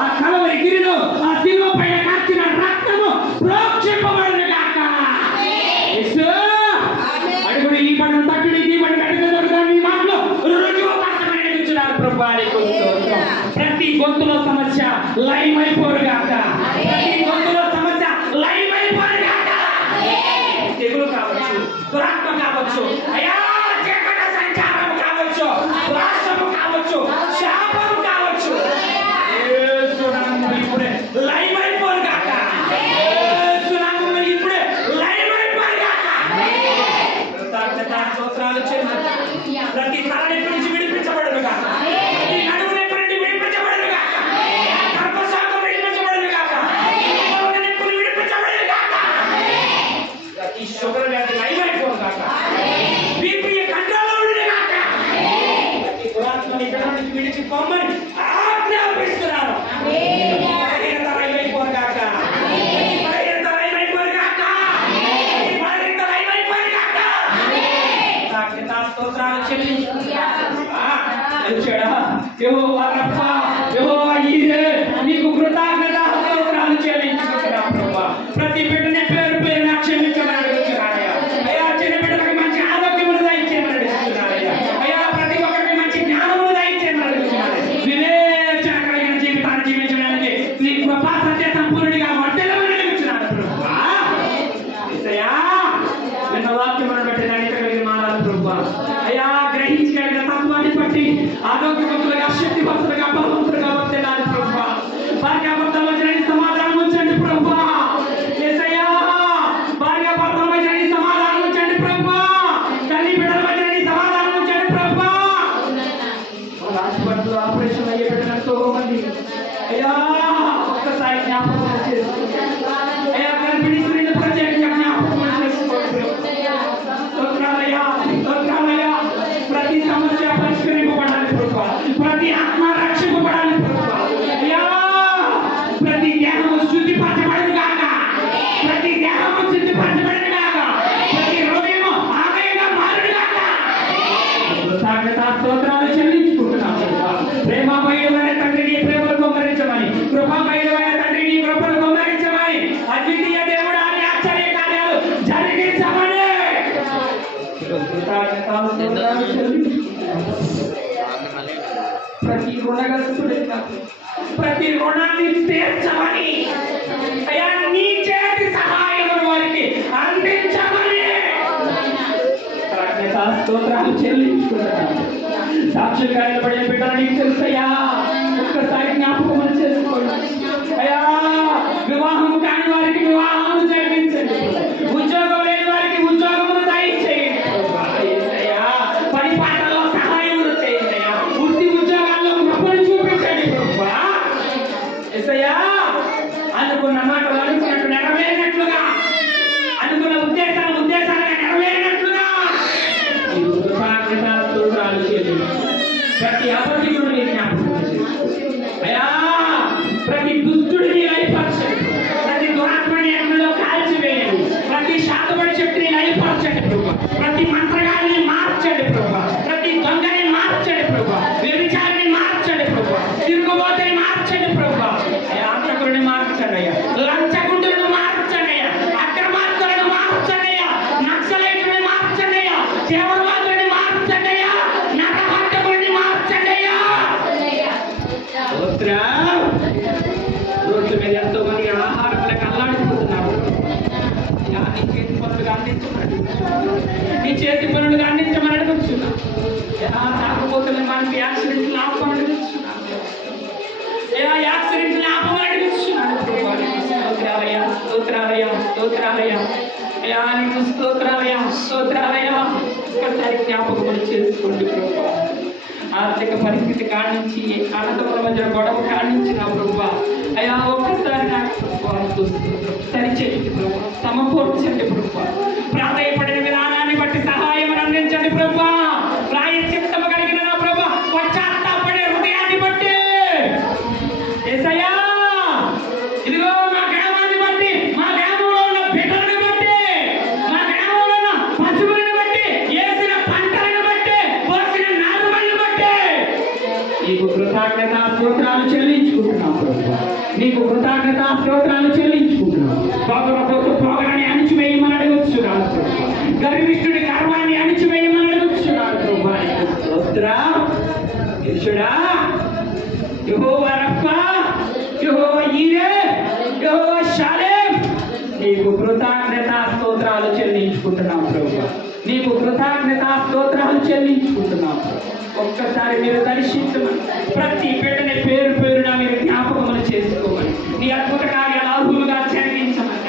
ఆ కలవరి గిరిలో ఆ శిలువ పైన కార్చిన రక్తము ప్రోక్షింపబడును గాక. అడుగుడు ఈ పండుగ తట్టుడు ఈ పండుగ అడుగుతారు ఈ మాటలో రుజువుపరచమని అడుగుతున్నారు ప్రభువా. ప్రతి గొంతులో సమస్య లైవ్ అయిపోరు గాక. ప్రతి గొంతులో సమస్య లైవ్ అయిపోరు గాక. తెగులు కావచ్చు, దురాత్మ కావచ్చు, అయా చీకటి సంచారం కావచ్చు, రాష్ట్రము కావచ్చు, శాపము కావచ్చు, ఇప్పుడే లైవ్ అయిపోరు గాక. ఇప్పుడే లైవ్ అయిపోరు గాక. స్తోత్రాలు చెల్లించు. ప్రతి తలని నుంచి విడిపించబడును గాక. ప్రతి నడుము నొప్పి నుండి విడిపించబడును గాక. గర్భశాఖం విడిపించబడును గాక. నొప్పులు విడిపించబడును గాక. ప్రతి షుగర్ వ్యాధి లైవ్ అయిపోను గాక. బీపీ కంట్రోల్ ఉండును గాక. ప్రతి దురాత్మని ఇక్కడ నుంచి విడిచిపోమని ఆజ్ఞాపిస్తున్నాను. లైవ్ అయిపోను గాక. స్తోత్రాలు చెల్లించు. యెహోవా రబ్బా, యెహోవా ఈరే, నీకు కృతజ్ఞత స్తోత్రాలు చెల్లించుకుంటున్నా ప్రభువా. ప్రతి బిడ్డని పేరు పేరున క్షమించమని అడుగుతున్నానయ్యా. అయ్యా చిన్న బిడ్డలకు మంచి ఆరోగ్యమును దయచేయమని అడుగుతున్నానయ్యా. అయ్యా ప్రతి ఒక్కరికి మంచి జ్ఞానమును దయచేయమని అడుగుతున్నాను. వివేచన కలిగిన జీవితాన్ని జీవించడానికి నీ కృపా సత్య సంపూర్ణుడిగా వర్తిల్లమని అడుగుతున్నాను ప్రభువా. యేసయ్యా నిన్న వాక్యమును బట్టి నడిత కలిగిన మానాలు ప్రభువా. అయ్యా గ్రహించగలిగిన తత్వాన్ని బట్టి ఆరోగ్యవంతులుగా, శక్తివంతులుగా, బలవంతులుగా వర్తిల్లాలి ప్రభువా. భార్యాభర్తల మధ్య సమాధానం ఉంచండి ప్రభువా. యేసయ్యా భార్యాభర్తల మధ్య సమాధానం ఉంచండి ప్రభువా. తల్లి బిడ్డల మధ్య సమాధానం ఉంచండి ప్రభువా. హాస్పిటల్ ఆపరేషన్ అయ్యే బిడ్డలు ఎంతో మంది అయ్యా ఒక్కసారి జ్ఞాపకం చేసుకోండి. అయ్యా గర్భిణీ స్త్రీలు ప్రత్యేకంగా జ్ఞాపకం చేసుకోండి. ప్రతి సమస్య పరిష్కరింపబడాలి ప్రభువా. ప్రతి ఆత్మ రక్షింపబడాలి ప్రభువా. అయ్యా ప్రతి జ్ఞానము శుద్ధిపరచబడును గాక. ప్రతి జ్ఞానము శుద్ధిపరచబడును గాక. ప్రతి హృదయము ఆలయంగా మారును గాక. కృతజ్ఞత స్తోత్రాలు చెల్లించుకుంటున్నాం ప్రభువా. ప్రేమమయుడైన తండ్రి నీ ప్రేమను కుమ్మరించమని, కృపామయుడైన తండ్రి నీ కృపను కుమ్మరించమని, అద్వితీయ దేవుడు అని ఆశ్చర్య కార్యాలు జరిగించమని ప్రతి రుణగ్రస్తుడైన ప్రతి రుణాన్ని తీర్చమని, అయ్యా నీ చేతి సహాయం వారికి అందించమని స్తోత్రాలు చెల్లించుకుంటున్నాను. సాక్షిగా నిలబడిన బిడ్డలు నీకు తెలుసయ్యా. ఒక్కసారి జ్ఞాపకం చేసుకోండి అయ్యా. వివాహం కాని వారికి వివాహం జరిగించండి. ఉద్యోగం లేని వారికి ఉద్యోగమును దయచేయండి. పని పాటల్లో సహాయములు చేయండి అయ్యా. వృత్తి ఉద్యోగాల్లో కృపను చూపించండి ప్రభువా. యేసయ్యా అనుకున్న మాటలు అనుకున్నట్టు నెరవేరినట్లుగా, అనుకున్న ఉద్దేశాలుగా నెరవేరినట్లుగా ప్రతి అపరికుడిని జ్ఞాపకం అయ్యా. ప్రతి దుష్టుడిని లయపరచండి. ప్రతి దురాత్మని అగ్నిలో కాల్చివేయండి. ప్రతి శాతపడి శక్తిని లయపరచండి ప్రభువా. ప్రతి మంత్రగాడిని మార్చండి ప్రభువా. ప్రతి దొంగని మార్చండి ప్రభువా. వ్యభిచారిని మార్చండి ప్రభువా. తిరుగుబోతుని మార్చండి ప్రభువా. అయ్యా అంతకుడిని మార్చండి అయ్యా. లంచగుండులను మార్చండి అయ్యా. అక్రమార్కులను మార్చండి అయ్యా. నక్సలైట్లను మార్చండి అయ్యా. తీవ్రవాదులను మార్చండి అయ్యా. నరహంతకుడిని మార్చండి అయ్యా. రోడ్ల మీద ఎంతో మంది ఆహారాలకు అల్లాడిపోతున్నారు. నీ చేతి పనులుగా అందించమని, నీ చేతి పనులుగా అందించమని అడుగుతున్నాం. తాకపోతే మనకి యాక్సిడెంట్లు ఆపమని అడుగుతున్నాం. యాక్సిడెంట్లు ఆపమని అడుగుతున్నాను. స్తోత్రాలయ స్తోత్రాలయ స్తోత్రాలయ అయ్యా. నీకు స్తోత్రాలయ స్తోత్రాలయ. ఒక్కసారి జ్ఞాపకం చేసుకోండి ప్రభువా. ఆర్థిక పరిస్థితి కాడించి, అన్నదమ్ముల మధ్య గొడవ కాడించి నా ప్రభువా అయ్యా ఒక్కసారి నాకు సరిచేయండి ప్రభువా. సమకూర్చండి ప్రభువా. ప్రాధాయపడిన విధానాన్ని బట్టి సహాయం అందించండి ప్రభువా. ప్రాయశ్చిత్తము కలిగిన నా ప్రభువా పశ్చాత్తాపడే హృదయాన్ని బట్టి యేసయ్యా ఇదిగో మా గ్రామాన్ని బట్టి, మా గ్రామంలో ఉన్న బిడ్డలను బట్టి, మా గ్రామంలో ఉన్న పశువులను బట్టి, వేసిన పంటలను బట్టి, పోసిన నారుమల్ని బట్టి నీకు కృతజ్ఞత స్తోత్రాలు చెల్లించుకుంటున్నాం. పరిశుద్ధుడా, యెహోవా రఫా, యెహోవా ఈరే, యెహోవా షాలేం, నీకు కృతజ్ఞతా స్తోత్రాలు చెల్లించుకుంటున్నాం ప్రభువా. నీకు కృతజ్ఞతా స్తోత్రాలు చెల్లించుకుంటున్నాం. ఒక్కసారి మీరు దర్శించమని, ప్రతి బిడ్డని పేరు పేరున మీరు జ్ఞాపకములు చేసుకోమని, నీ అద్భుత కార్యాలు అర్హులుగా జరిగించమని,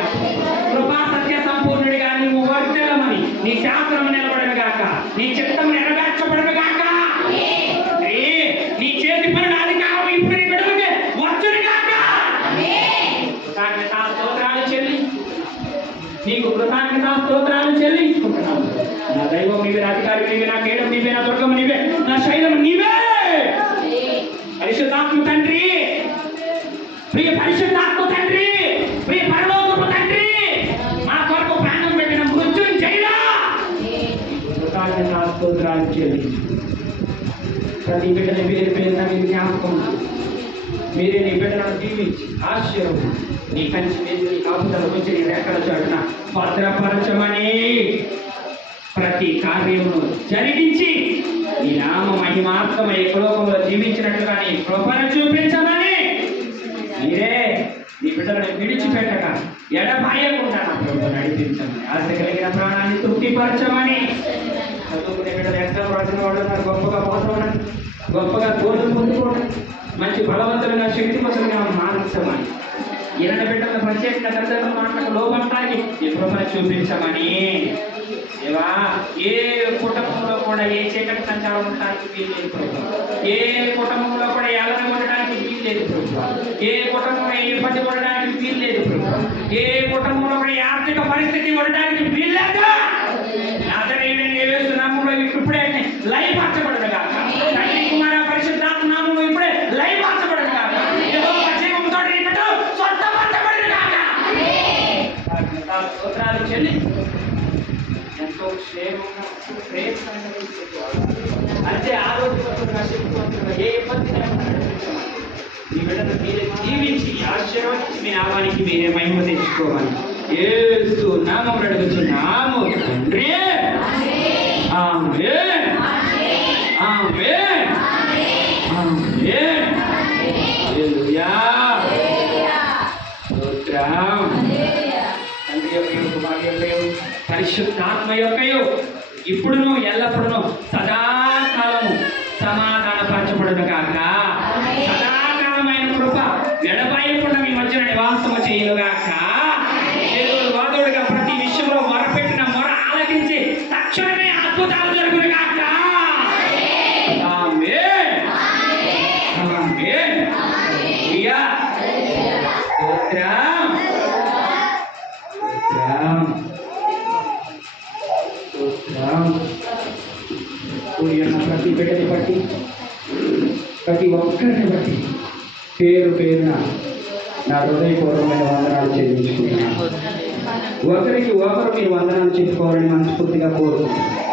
కృపా సత్య సంపూర్ణుడిగా నీవు వర్తిల్లమని, నీ శాస్త్రం నిలబడను గాక, నీ చిత్తం నెరవేర్చబడను గాక, నీ చేతి పనులు అధికారం ఇప్పుడు నీ బిడ్డలకి వచ్చును గాక. కృతజ్ఞతా స్తోత్రాలు నీకు కృతజ్ఞతా స్తోత్రాలు చెల్లించుకుంటున్నాను. నా దైవం నీవే, నా అధికారి నీవే, నా కేడం నీవే, నా దుర్గం నీవే, నా శైలం నీవే. పరిశుద్ధాత్మ తండ్రి, ప్రియ పరిశుద్ధాత్మ తండ్రి, ప్రియ పరలోకపు తండ్రి, మా కొరకు ప్రాణం పెట్టిన మృత్యుంజయుడా, కృతజ్ఞతా స్తోత్రాలు చెల్లించు. ప్రతి బిడ్డని పేరు పేరున మీరు జ్ఞాపకం, మీరే నీ బిడ్డలను దీవించి ఆశీర్వదించి, నీ కంచి వేసి నీ కాపుదల వచ్చి నీ రెక్కల చాటున భద్రపరచమని, ప్రతి కార్యమును జరిగించి నీ నామ మహిమాత్మై లోకంలో జీవించినట్లుగా నీ కృపను చూపించమని, మీరే నీ బిడ్డలను విడిచిపెట్టక ఎడబాయకుండా నా ప్రభువు నడిపించమని, ఆశ కలిగిన ప్రాణాన్ని తృప్తిపరచమని, చదువుకునే బిడ్డలు ఎక్కడ పడుతున్న వాళ్ళు గొప్పగా పోతామని, గొప్పగా గోధుమ పొందుకోవడం, మంచి బలవంతులుగా శక్తివంతులుగా మానసమని, ఇలాంటి బిడ్డల ప్రత్యేకంగా తల్లిదండ్రుల మాటలకు లోపడటానికి ఈ కృపను చూపించమని, దేవా ఏ కుటుంబంలో కూడా ఏ చీకటి సంచారం ఉండడానికి వీల్లేదు ప్రభువా. ఏ కుటుంబంలో కూడా ఏళ్ళని ఉండడానికి వీల్లేదు ప్రభువా. ఏ కుటుంబంలో ఏ ఇబ్బంది ఉండడానికి వీల్లేదు ప్రభువా. ఏ కుటుంబంలో కూడా ఏ ఆర్థిక పరిస్థితి ఉండడానికి వీల్లేదు. నామంలో ఇప్పుడే లైవ్ మార్చబడదు కాక, తండ్రి కుమార పరిశుద్ధాత్మ నామంలో ఇప్పుడే లైవ్ మార్చబడదు కాక, యెహోవా జీవంతో నింపుతూ స్వస్థపరచబడదు కాక. స్తోత్రాలు చెల్లి ఎంతో క్షేమంగా అంటే ఆరోగ్యవంతులుగా శక్తివంతులుగా ఏ ఇబ్బంది మీ బిడ్డను మీరే జీవించి ఆశీర్వదించి మీ నామానికి మీరే మహిమ తెచ్చుకోవాలి. యేసు నామములో అడుగుచున్నాము తండ్రి. ఆమేన్, ఆమేన్, ఆమేన్. హల్లెలూయా. స్తోత్రం. తండ్రి యొక్కయు, కుమారుని యొక్కయు, పరిశుద్ధాత్మ యొక్కయు ఇప్పుడును ఎల్లప్పుడును సదాకాలము సమాధానపరచబడును గాక. సదాకాలమైన కృప ఎడబాయకుండా మీ మధ్యన నివాసము చేయును గాక. వాదోడుగా ప్రతి విషయంలో మొరపెట్టిన మొర ఆలకించి తక్షణమే అద్భుతాలు జరుగును గాక. ఆమేన్, ఆమేన్. హల్లెలూయా. స్తోత్రం, స్తోత్రం, స్తోత్రం. ప్రతి బిడ్డని బట్టి, ప్రతి ఒక్కరిని బట్టి పేరు పేరున నా హృదయపూర్వకమైన వందనాలు చెల్లించుకుంటున్నాను. ఒకరికి ఒకరు మీరు వందనాలు చెప్పుకోవాలని మనస్ఫూర్తిగా కోరుకుంటున్నాను.